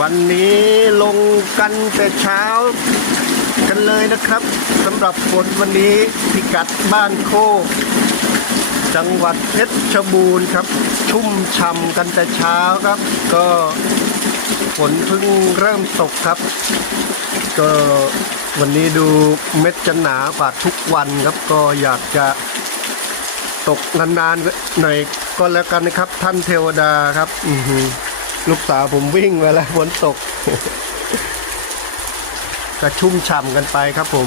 วันนี้ลงกันแต่เช้ากันเลยนะครับสำหรับฝนวันนี้พิกัดบ้านโคกจังหวัดเพชรบูรณ์ครับชุ่มฉ่ำกันแต่เช้าครับ ก็ฝนเพิ่งเริ่มตกครับก็วันนี้ดูเม็ดจะหนากว่าทุกวันครับก็อยากจะตกนานๆหน่อยก็แล้วกันนะครับท่านเทวดาครับลูกสาวผมวิ่งเวลาฝนตก ก็ชุ่มฉ่ำกันไปครับผม